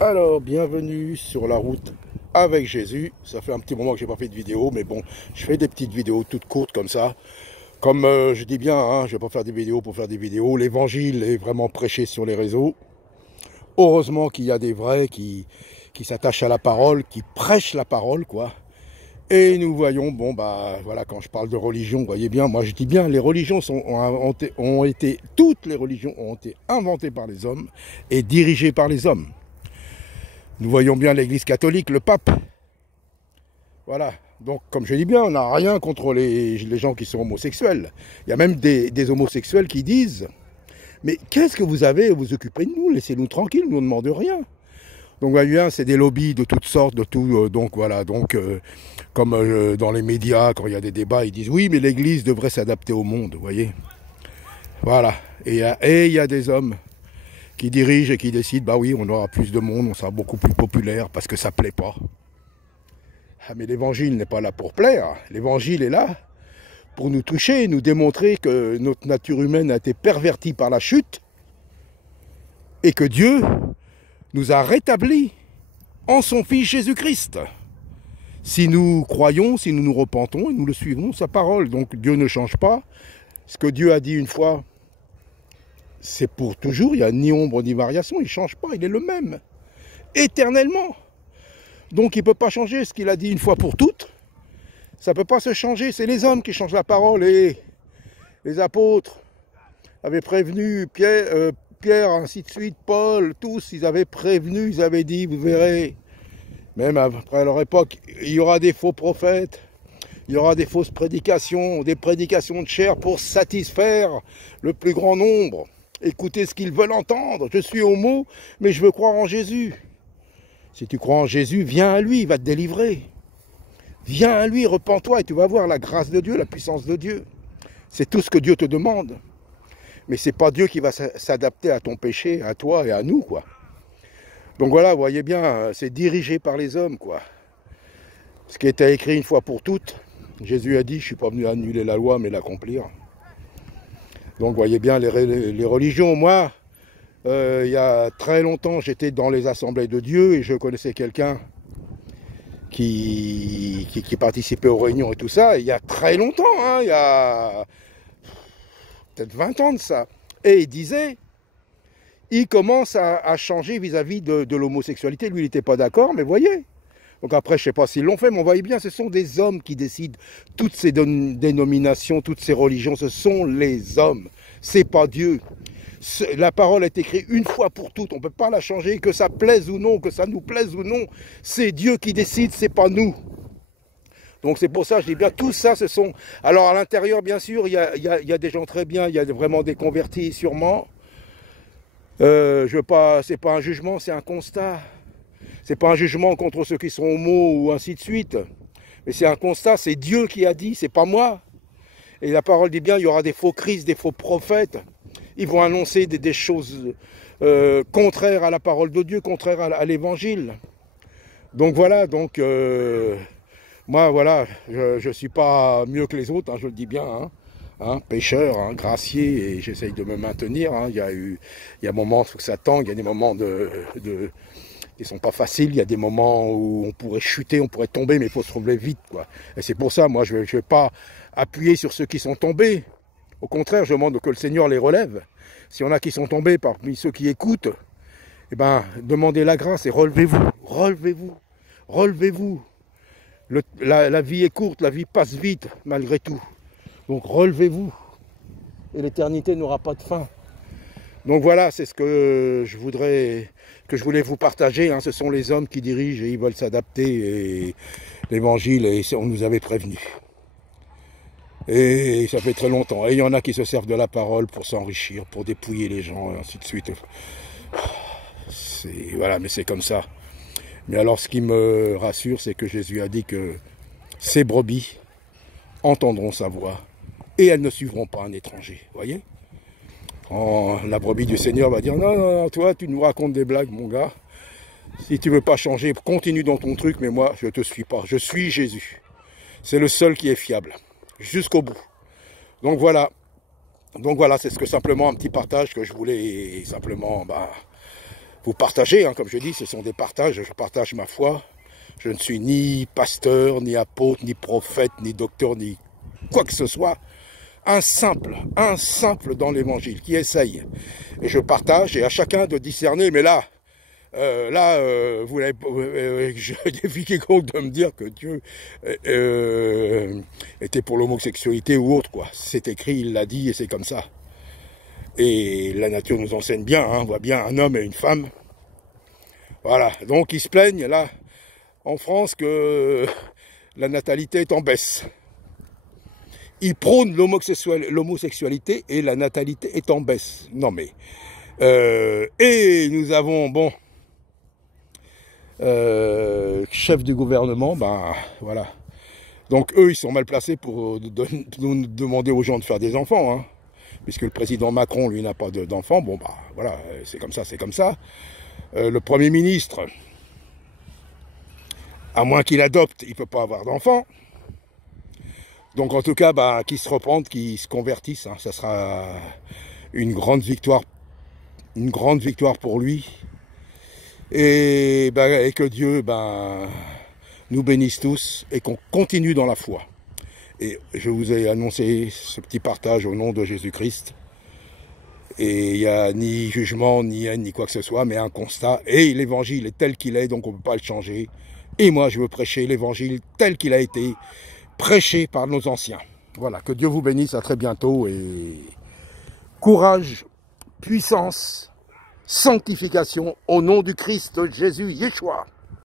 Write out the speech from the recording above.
Alors, bienvenue sur la route avec Jésus. Ça fait un petit moment que j'ai pas fait de vidéo, mais bon, je fais des petites vidéos toutes courtes comme ça. Comme je dis bien, hein, je vais pas faire des vidéos pour faire des vidéos. L'évangile est vraiment prêché sur les réseaux. Heureusement qu'il y a des vrais qui s'attachent à la parole, qui prêchent la parole, quoi. Et nous voyons, bon, bah, voilà, quand je parle de religion, vous voyez bien, moi je dis bien, les religions toutes les religions ont été inventées par les hommes et dirigées par les hommes. Nous voyons bien l'Église catholique, le pape. Voilà. Donc, comme je dis bien, on n'a rien contre les gens qui sont homosexuels. Il y a même des homosexuels qui disent « Mais qu'est-ce que vous avez à vous occuper de nous? Laissez-nous tranquilles, nous ne demandons rien. » Donc, vous voyez bien, c'est des lobbies de toutes sortes, de tout. Donc, voilà. Donc, comme dans les médias, quand il y a des débats, ils disent « Oui, mais l'Église devrait s'adapter au monde. » Vous voyez. Voilà. Et il y a des hommes qui dirigent et qui décident, bah oui, on aura plus de monde, on sera beaucoup plus populaire parce que ça plaît pas. Ah, mais l'évangile n'est pas là pour plaire. L'évangile est là pour nous toucher, nous démontrer que notre nature humaine a été pervertie par la chute et que Dieu nous a rétablis en son Fils Jésus-Christ. Si nous croyons, si nous nous repentons et nous le suivons, sa parole. Donc Dieu ne change pas. Ce que Dieu a dit une fois, c'est pour toujours, il n'y a ni ombre ni variation, il ne change pas, il est le même, éternellement. Donc il ne peut pas changer ce qu'il a dit une fois pour toutes, ça ne peut pas se changer, c'est les hommes qui changent la parole, et les apôtres avaient prévenu, Pierre, ainsi de suite, Paul, tous, ils avaient prévenu, ils avaient dit, vous verrez, même après leur époque, il y aura des faux prophètes, il y aura des fausses prédications, des prédications de chair pour satisfaire le plus grand nombre. Écoutez ce qu'ils veulent entendre. Je suis homo, mais je veux croire en Jésus. Si tu crois en Jésus, viens à lui, il va te délivrer. Viens à lui, repens-toi et tu vas voir la grâce de Dieu, la puissance de Dieu. C'est tout ce que Dieu te demande. Mais c'est pas Dieu qui va s'adapter à ton péché, à toi et à nous, quoi. Donc voilà, vous voyez bien, c'est dirigé par les hommes, quoi. Ce qui était écrit une fois pour toutes, Jésus a dit, je ne suis pas venu annuler la loi, mais l'accomplir. Donc, vous voyez bien les religions. Moi, il y a très longtemps, j'étais dans les assemblées de Dieu et je connaissais quelqu'un qui participait aux réunions et tout ça. Il y a très longtemps, hein, il y a peut-être 20 ans de ça. Et il disait, il commence à changer vis-à-vis de l'homosexualité. Lui, il n'était pas d'accord, mais voyez. Donc après, je ne sais pas s'ils l'ont fait, mais on voit bien, ce sont des hommes qui décident. Toutes ces dénominations, toutes ces religions, ce sont les hommes. C'est pas Dieu. La parole est écrite une fois pour toutes. On ne peut pas la changer, que ça plaise ou non, que ça nous plaise ou non. C'est Dieu qui décide, c'est pas nous. Donc c'est pour ça, je dis bien, tout ça, ce sont... Alors à l'intérieur, bien sûr, il y a des gens très bien, il y a vraiment des convertis, sûrement. C'est pas un jugement, c'est un constat. C'est pas un jugement contre ceux qui sont homo ou ainsi de suite. Mais c'est un constat, c'est Dieu qui a dit, c'est pas moi. Et la parole dit bien, il y aura des faux Christ, des faux prophètes. Ils vont annoncer des choses contraires à la parole de Dieu, contraires à l'évangile. Donc voilà, moi voilà, je suis pas mieux que les autres, hein, je le dis bien, hein, pécheur, hein, gracié, et j'essaye de me maintenir. Hein. Il y a des moments où ça tangue, il y a des moments qui sont pas faciles, il y a des moments où on pourrait chuter, on pourrait tomber, mais il faut se relever vite, quoi. Et c'est pour ça, moi, je vais pas appuyer sur ceux qui sont tombés. Au contraire, je demande que le Seigneur les relève. S'il y en a qui sont tombés parmi ceux qui écoutent, eh ben, demandez la grâce et relevez-vous, relevez-vous, relevez-vous. La vie est courte, la vie passe vite, malgré tout. Donc relevez-vous. Et l'éternité n'aura pas de fin. Donc voilà, c'est ce que je voulais vous partager. Hein. Ce sont les hommes qui dirigent et ils veulent s'adapter. Et l'évangile, on nous avait prévenus. Et ça fait très longtemps. Et il y en a qui se servent de la parole pour s'enrichir, pour dépouiller les gens, et ainsi de suite. Voilà, mais c'est comme ça. Mais alors, ce qui me rassure, c'est que Jésus a dit que ces brebis entendront sa voix et elles ne suivront pas un étranger. Vous voyez ? La brebis du Seigneur va dire, non, non, non, toi, tu nous racontes des blagues, mon gars. Si tu veux pas changer, continue dans ton truc, mais moi, je te suis pas. Je suis Jésus. C'est le seul qui est fiable. Jusqu'au bout. Donc voilà, c'est simplement un petit partage que je voulais simplement vous partagez, hein, comme je dis, ce sont des partages, je partage ma foi. Je ne suis ni pasteur, ni apôtre, ni prophète, ni docteur, ni quoi que ce soit. Un simple dans l'évangile qui essaye. Et je partage, et à chacun de discerner, mais là, je défie quiconque de me dire que Dieu était pour l'homosexualité ou autre, quoi. C'est écrit, il l'a dit, et c'est comme ça. Et la nature nous enseigne bien, hein, on voit bien un homme et une femme. Voilà, donc ils se plaignent, là, en France, que la natalité est en baisse. Ils prônent l'homosexualité et la natalité est en baisse. Non mais... et nous avons, bon... chef du gouvernement, ben voilà. Donc eux, ils sont mal placés pour nous demander aux gens de faire des enfants, hein. Puisque le président Macron, lui, n'a pas d'enfants. Bon, bah voilà, c'est comme ça, c'est comme ça. Le Premier ministre, à moins qu'il adopte, il ne peut pas avoir d'enfants. Donc en tout cas, bah, qu'ils se repentent, qu'ils se convertissent, hein. Ça sera une grande victoire pour lui. Et que Dieu nous bénisse tous et qu'on continue dans la foi. Et je vous ai annoncé ce petit partage au nom de Jésus-Christ. Et il n'y a ni jugement, ni haine, ni quoi que ce soit, mais un constat. Et l'évangile est tel qu'il est, donc on ne peut pas le changer. Et moi, je veux prêcher l'évangile tel qu'il a été prêché par nos anciens. Voilà, que Dieu vous bénisse, à très bientôt. Et courage, puissance, sanctification, au nom du Christ Jésus, Yeshua.